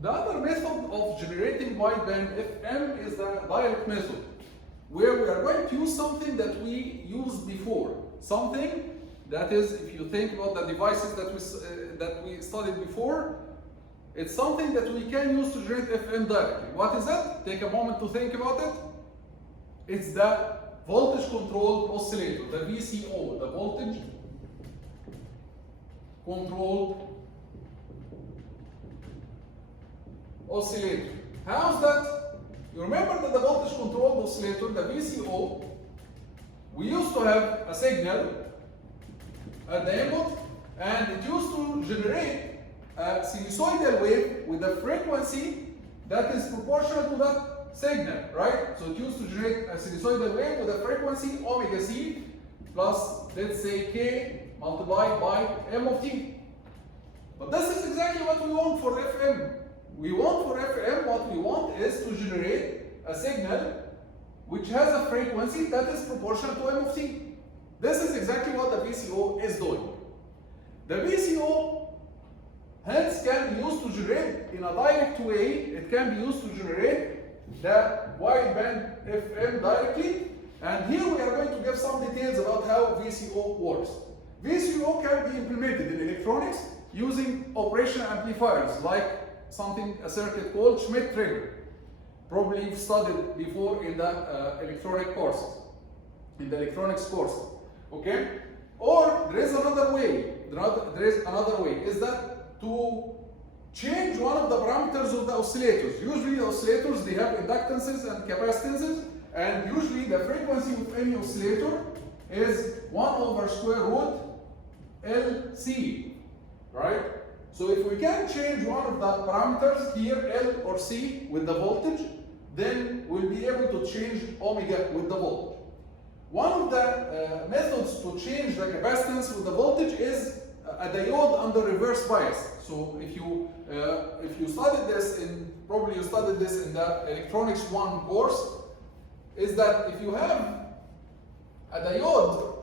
The other method of generating wideband FM is the direct method, where we are going to use something that we used before. Something that is, if you think about the devices that we studied before, it's something that we can use to generate FM directly. What is that? Take a moment to think about it. It's the voltage controlled oscillator, the VCO, the voltage controlled oscillator. How's that? You remember that the voltage controlled oscillator, the VCO, we used to have a signal at the input, and it used to generate a sinusoidal wave with a frequency that is proportional to that signal, right? So it used to generate a sinusoidal wave with a frequency omega c plus, let's say, k multiplied by m of t. But this is exactly what we want for FM. We want for FM, what we want is to generate a signal which has a frequency that is proportional to m of t. This is exactly what the VCO is doing. The VCO hence can be used to generate in a direct way, it can be used to generate the wideband FM directly. And here we are going to give some details about how VCO works. VCO can be implemented in electronics using operational amplifiers like a circuit called Schmitt trigger. Probably you've studied before in the electronics course. Okay? Or there is another way. Is that to change one of the parameters of the oscillators. Usually the oscillators, they have inductances and capacitances, and usually the frequency of any oscillator is 1 over square root LC, right? So if we can change one of the parameters here, L or C, with the voltage, then we'll be able to change omega with the voltage. One of the methods to change the capacitance with the voltage is a diode under reverse bias. So if you studied this probably you studied this in the Electronics 1 course, is that if you have a diode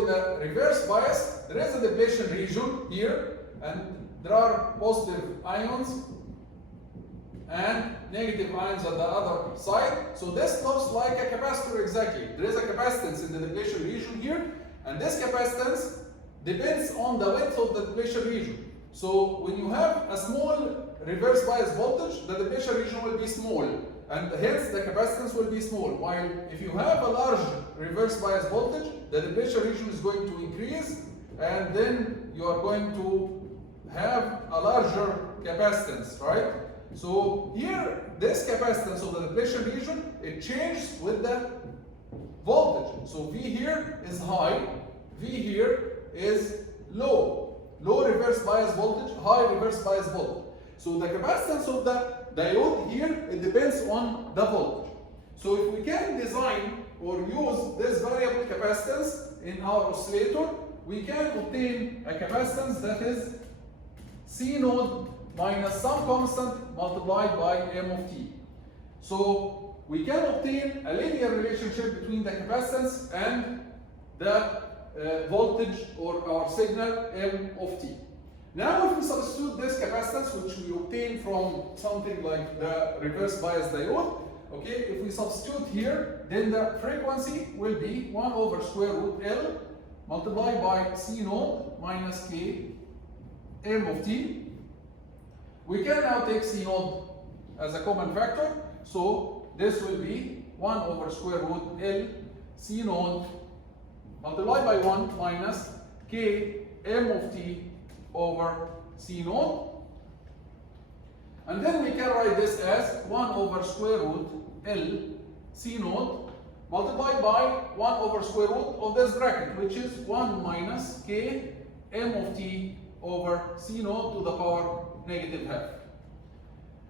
in the reverse bias, there is a depletion region here, and there are positive ions and negative ions on the other side. So this looks like a capacitor exactly. There is a capacitance in the depletion region here, and this capacitance depends on the width of the depletion region. So when you have a small reverse bias voltage, the depletion region will be small, and hence the capacitance will be small. While if you have a large reverse bias voltage, the depletion region is going to increase, and then you are going to have a larger capacitance, right? So here, this capacitance of the depletion region, it changes with the voltage. So V here is high, V here is low. Low reverse bias voltage, high reverse bias voltage. So the capacitance of the diode here, it depends on the voltage. So if we can design or use this variable capacitance in our oscillator, we can obtain a capacitance that is C node minus some constant multiplied by m of t. So we can obtain a linear relationship between the capacitance and the voltage or our signal m of t. Now if we substitute this capacitance, which we obtain from something like the reverse bias diode, okay, if we substitute here, then the frequency will be 1 over square root L multiplied by C node minus K m of t. We can now take C node as a common factor, so this will be 1 over square root L C node multiplied by 1 minus K m of t over C node. And then we can write this as 1 over square root L C node multiplied by 1 over square root of this bracket, which is 1 minus K m of t over C node to the power negative half.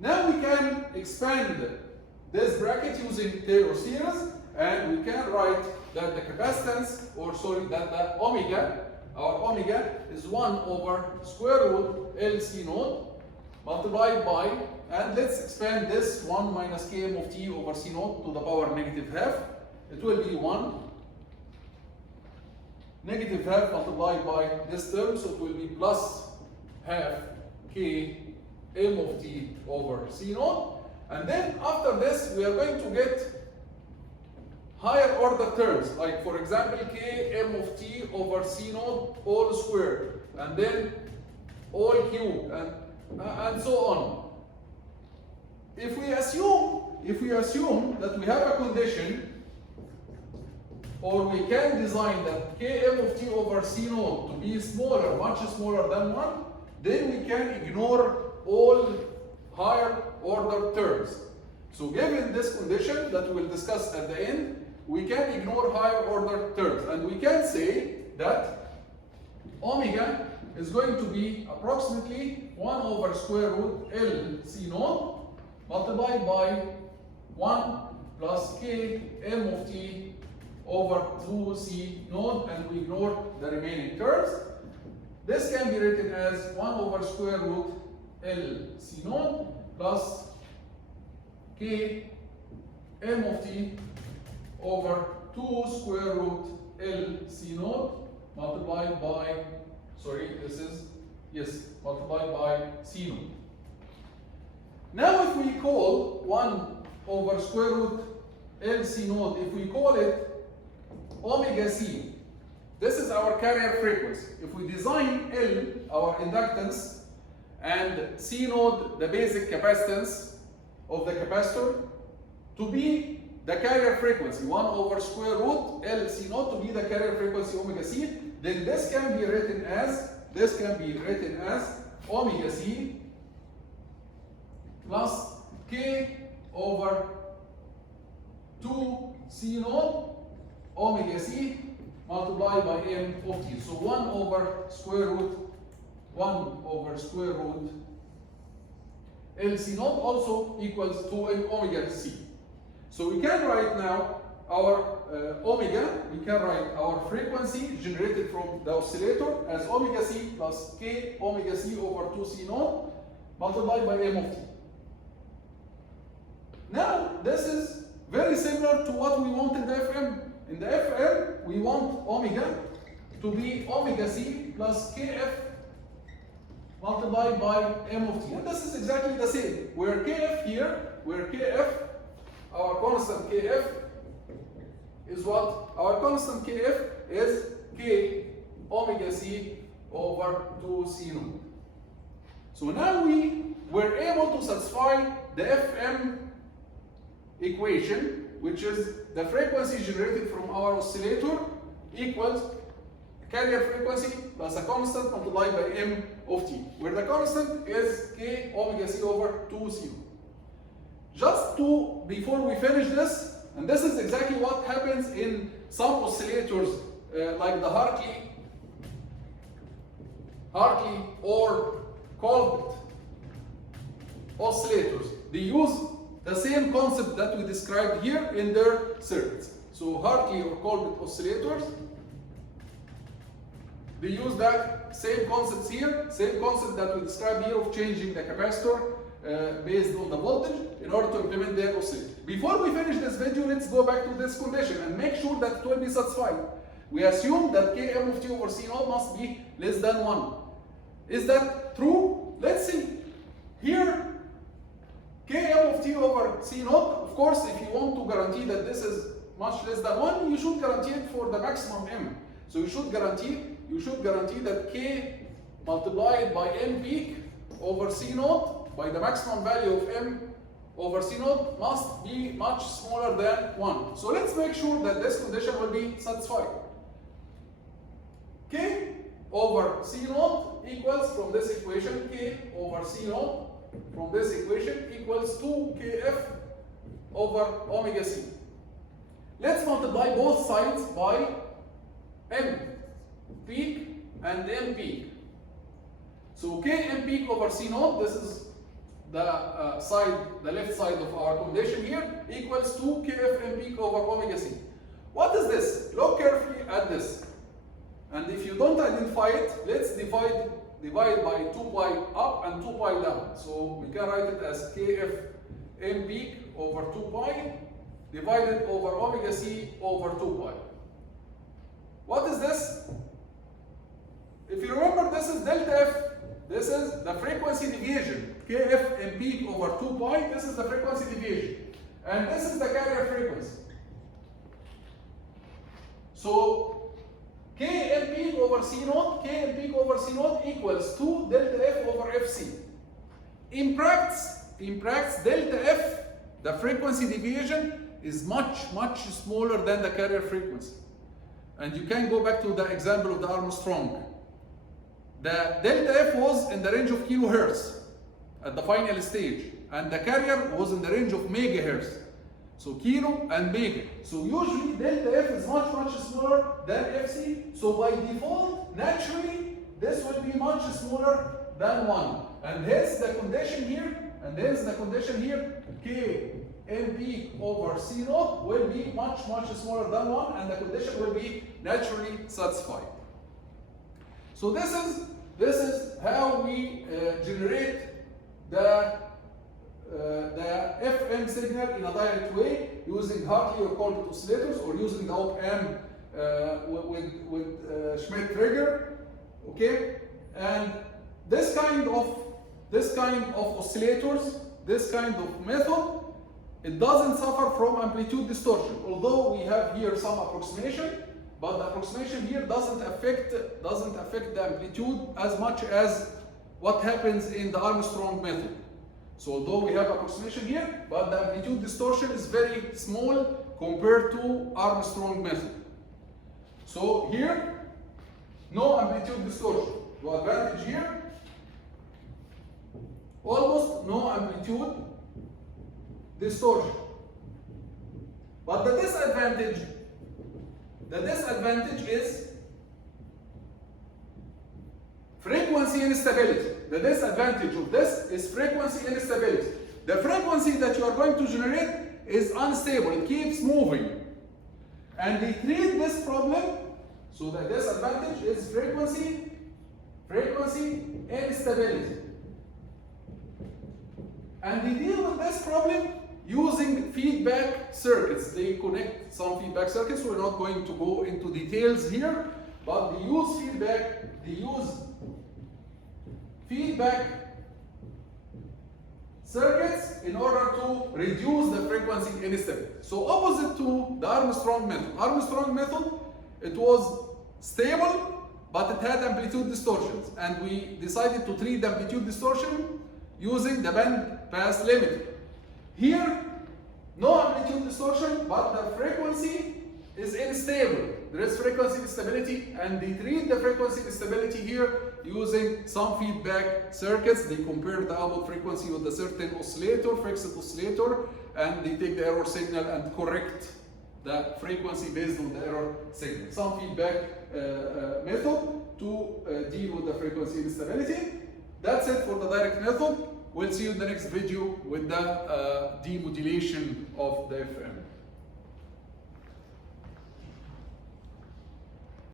Now we can expand this bracket using Taylor series, and we can write that the capacitance, that the omega, our omega is 1 over square root L C node multiplied by, and let's expand this 1 minus Km of t over C node to the power negative half. It will be 1. negative half multiplied by this term, so it will be plus half k m of t over c naught. And then after this, we are going to get higher order terms, like for example, k m of t over c naught all squared, and then all cubed, and so on. If we assume that we have a condition, or we can design that k m of t over c naught to be smaller, much smaller than 1, then we can ignore all higher order terms. So given this condition that we will discuss at the end, we can ignore higher order terms, and we can say that omega is going to be approximately 1 over square root L C naught multiplied by 1 plus k m of t over 2 c naught, and we ignore the remaining terms. This can be written as 1 over square root L C naught plus k m of t over 2 square root L C naught multiplied by, multiplied by C naught. Now if we call 1 over square root L C naught, if we call it omega C, this is our carrier frequency. If we design L, our inductance, and C naught, the basic capacitance of the capacitor, to be the carrier frequency, 1 over square root L C naught to be the carrier frequency omega C, then this can be written as omega C plus k over 2 C naught omega C multiplied by m of t. So 1 over square root L C naught also equals 2m omega C. So we can write now our omega, we can write our frequency generated from the oscillator as omega C plus k omega C over 2 C naught multiplied by m of t. Now this is very similar to what we want in the FM. In the FM, we want omega to be omega C plus kf multiplied by m of t. And this is exactly the same. Where kf here, our constant kf is what? Our constant kf is k omega c over 2 c naught. So now we were able to satisfy the FM equation, which is the frequency generated from our oscillator equals carrier frequency plus a constant multiplied by m of t, where the constant is k omega c over 2 c. Just to, before we finish this, and this is exactly what happens in some oscillators like the Hartley or Colbert oscillators. They use the same concept that we described here in their circuits. So Hartley or Colbert oscillators, they use that same concepts here, same concept that we described here of changing the capacitor based on the voltage in order to implement their oscillator. Before we finish this video, let's go back to this condition and make sure that it will be satisfied. We assume that Km of t over C naught must be less than 1. Is that true? Let's see. Here, Km of t over C naught, of course, if you want to guarantee that this is much less than 1, you should guarantee it for the maximum m. So you should guarantee that K multiplied by m peak over C naught by the maximum value of m over C naught must be much smaller than 1. So let's make sure that this condition will be satisfied. K over C naught equals, from this equation, K over C naught from this equation equals 2kf over omega c. Let's multiply both sides by m peak and m peak. So km peak over C naught, this is the left side of our condition here, equals 2kf m peak over omega c. What is this? Look carefully at this. And if you don't identify it, let's divide by 2 pi up and 2 pi down. So we can write it as kf m peak over 2 pi divided over omega c over 2 pi. What is this? delta f. This is the frequency deviation. Kf in peak over 2 pi. This is the frequency deviation. And this is the carrier frequency. So K in peak over C naught, K in peak over C naught equals 2 delta f over Fc. In practice, delta f, the frequency deviation, is much smaller than the carrier frequency. And you can go back to the example of the Armstrong. The delta f was in the range of kilohertz at the final stage, and the carrier was in the range of megahertz. So kilo and mega. So usually delta f is much smaller than Fc. So by default, naturally, this will be much smaller than 1. And hence the condition here, K in peak over C naught will be much smaller than 1, and the condition will be naturally satisfied. So this is how we generate the FM signal in a direct way using Hartley or Colbert oscillators, or using the op-amp with Schmidt trigger. Okay, and this kind of oscillators, this kind of method, it doesn't suffer from amplitude distortion. Although we have here some approximation, but the approximation here doesn't affect the amplitude as much as what happens in the Armstrong method. So although we have approximation here, but the amplitude distortion is very small compared to Armstrong method. So here, no amplitude distortion. The advantage here, almost no amplitude distortion. But the disadvantage is frequency instability. The disadvantage of this is frequency instability. The frequency that you are going to generate is unstable, it keeps moving. And they treat this problem, so the disadvantage is frequency instability. And they deal with this problem using feedback circuits. They connect some feedback circuits. We're not going to go into details here, but they use feedback circuits in order to reduce the frequency instability. So opposite to the Armstrong method. Armstrong method, it was stable, but it had amplitude distortions, and we decided to treat the amplitude distortion using the band pass limiter. Here, no amplitude distortion, but the frequency is unstable. There is frequency instability, and they treat the frequency instability here using some feedback circuits. They compare the output frequency with a certain oscillator, fixed oscillator, and they take the error signal and correct the frequency based on the error signal. Some feedback method to deal with the frequency instability. That's it for the direct method. We'll see you in the next video with the demodulation of the FM.